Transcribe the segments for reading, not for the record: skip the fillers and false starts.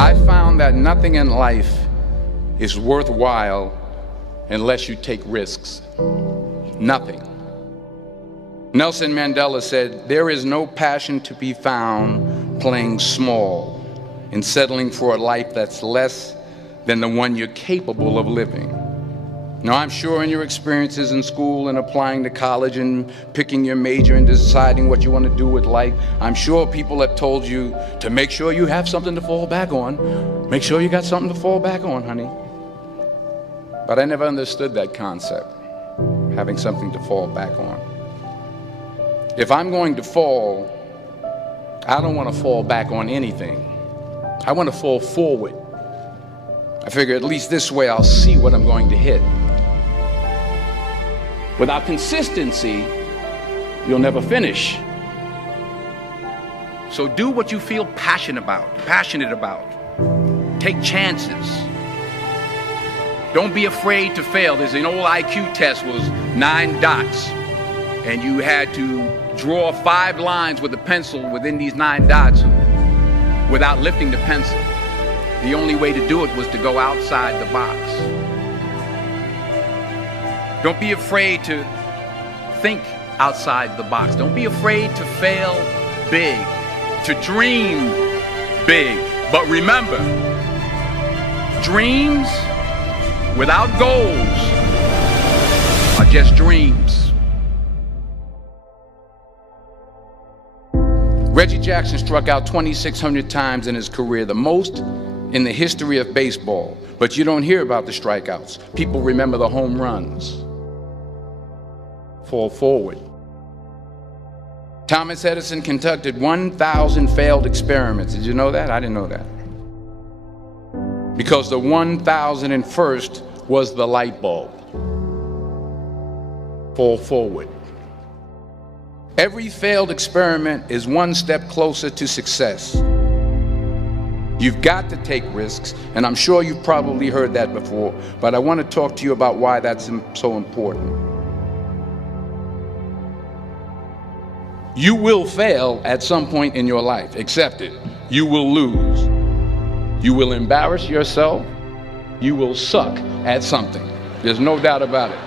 I found that nothing in life is worthwhile unless you take risks. Nothing. Nelson Mandela said, "There is no passion to be found playing small and settling for a life that's less than the one you're capable of living." Now, I'm sure in your experiences in school and applying to college and picking your major and deciding what you want to do with life, I'm sure people have told you to make sure you have something to fall back on. Make sure you got something to fall back on, honey. But I never understood that concept, having something to fall back on. If I'm going to fall, I don't want to fall back on anything. I want to fall forward. I figure at least this way I'll see what I'm going to hit. Without consistency, you'll never finish. So do what you feel passionate about. Take chances. Don't be afraid to fail. There's an old IQ test, was 9 dots, and you had to draw 5 lines with a pencil within these 9 dots without lifting the pencil. The only way to do it was to go outside the box. Don't be afraid to think outside the box. Don't be afraid to fail big, to dream big. But remember, dreams without goals are just dreams. Reggie Jackson struck out 2,600 times in his career, the most in the history of baseball. But you don't hear about the strikeouts. People remember the home runs. Fall forward. Thomas Edison conducted 1,000 failed experiments. Did you know that? I didn't know that. Because the 1,001st was the light bulb. Fall forward. Every failed experiment is one step closer to success. You've got to take risks, and I'm sure you've probably heard that before, but I want to talk to you about why that's so important. You will fail at some point in your life. Accept it. You will lose. You will embarrass yourself. You will suck at something. There's no doubt about it.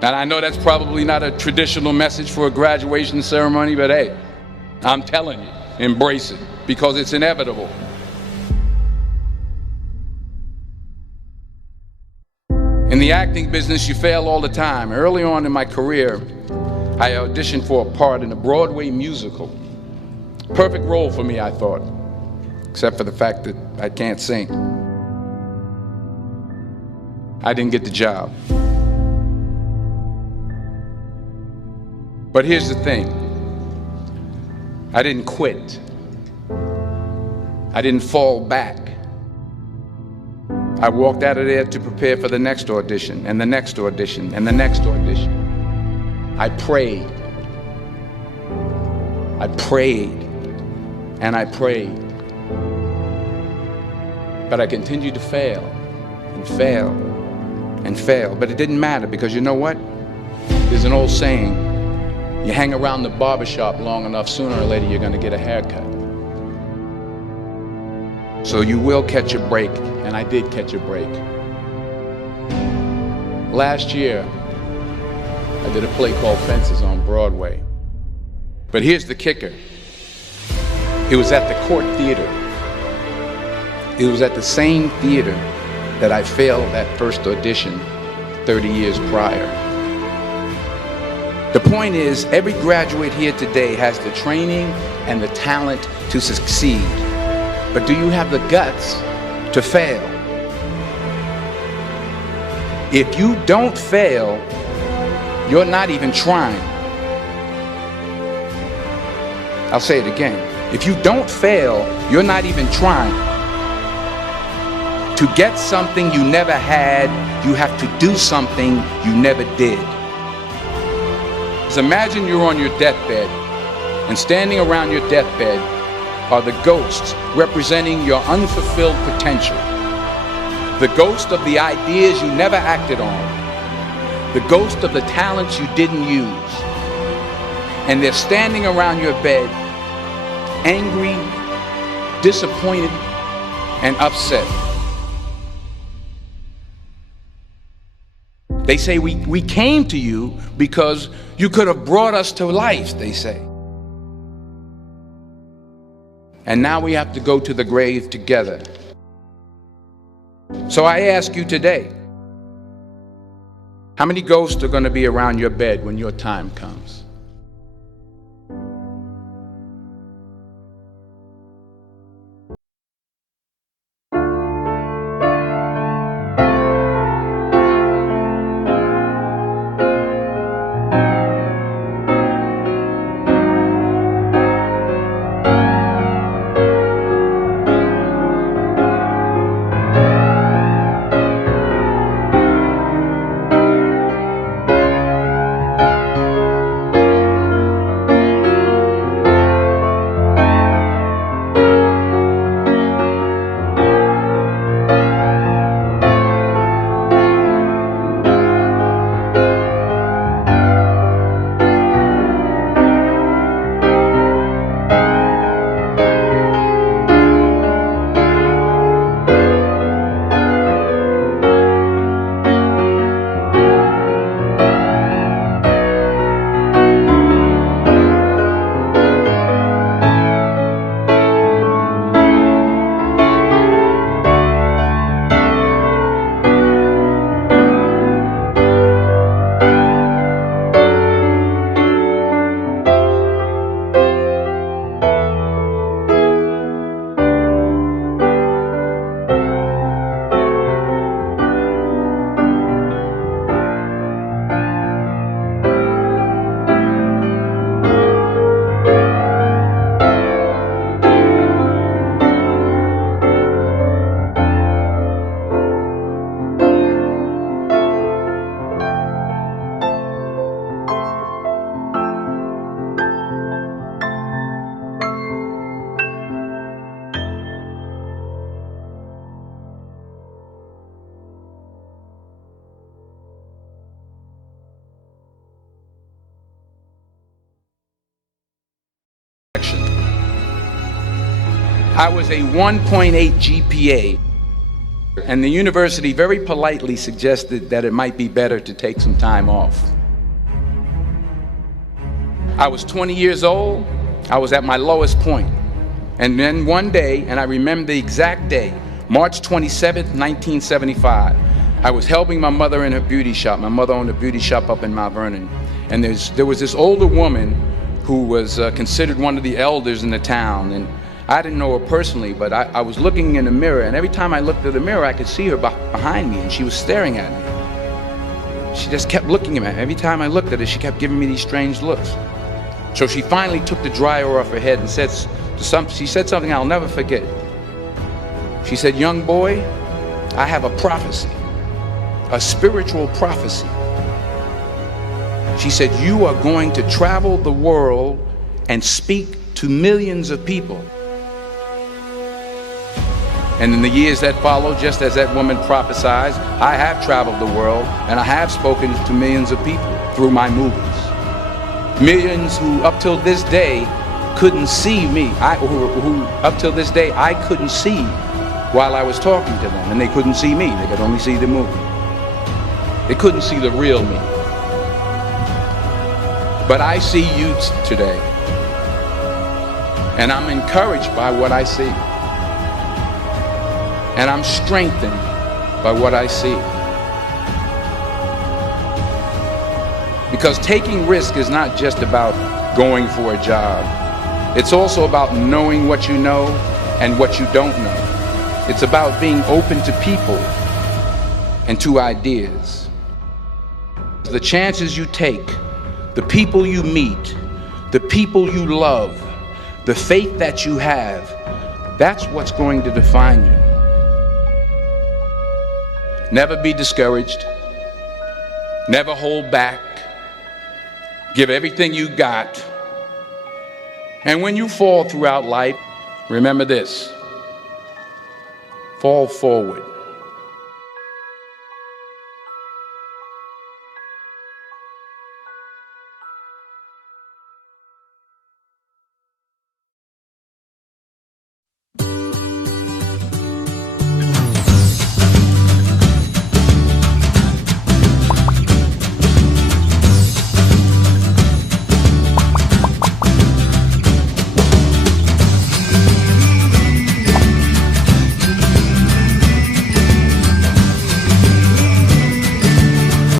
And I know that's probably not a traditional message for a graduation ceremony, but hey, I'm telling you, embrace it, because it's inevitable. In the acting business, you fail all the time. Early on in my career, I auditioned for a part in a Broadway musical. Perfect role for me, I thought, except for the fact that I can't sing. I didn't get the job. But here's the thing. I didn't quit. I didn't fall back. I walked out of there to prepare for the next audition, and the next audition, and the next audition. I prayed. I prayed. And I prayed. But I continued to fail, and fail, and fail. But it didn't matter, because you know what? There's an old saying, you hang around the barbershop long enough, sooner or later you're going to get a haircut. So you will catch a break, and I did catch a break. Last year, I did a play called Fences on Broadway. But here's the kicker. It was at the Court Theater. It was at the same theater that I failed that first audition 30 years prior. The point is, every graduate here today has the training and the talent to succeed. But do you have the guts to fail? If you don't fail, you're not even trying. I'll say it again. If you don't fail, you're not even trying. To get something you never had, you have to do something you never did. So imagine you're on your deathbed, and standing around your deathbed are the ghosts representing your unfulfilled potential. The ghost of the ideas you never acted on. The ghost of the talents you didn't use. And they're standing around your bed, angry, disappointed, and upset. They say we came to you because you could have brought us to life, they say. And now we have to go to the grave together. So I ask you today, how many ghosts are going to be around your bed when your time comes? I was a 1.8 GPA, and the university very politely suggested that it might be better to take some time off. I was 20 years old. I was at my lowest point. And then one day, and I remember the exact day, March 27th, 1975, I was helping my mother in her beauty shop. My mother owned a beauty shop up in Mount Vernon. And there was this older woman who was considered one of the elders in the town. And I didn't know her personally, but I was looking in the mirror, and every time I looked at the mirror, I could see her behind me, and she was staring at me. She just kept looking at me. Every time I looked at her, she kept giving me these strange looks. So she finally took the dryer off her head and she said something I'll never forget. She said, "Young boy, I have a prophecy, a spiritual prophecy." She said, "You are going to travel the world and speak to millions of people." And in the years that followed, just as that woman prophesied, I have traveled the world and I have spoken to millions of people through my movies. Millions who up till this day couldn't see me, who up till this day I couldn't see while I was talking to them, and they couldn't see me, they could only see the movie. They couldn't see the real me. But I see you today, and I'm encouraged by what I see. And I'm strengthened by what I see. Because taking risk is not just about going for a job. It's also about knowing what you know and what you don't know. It's about being open to people and to ideas. The chances you take, the people you meet, the people you love, the faith that you have, that's what's going to define you. Never be discouraged. Never hold back. Give everything you got. And when you fall throughout life, remember this: fall forward.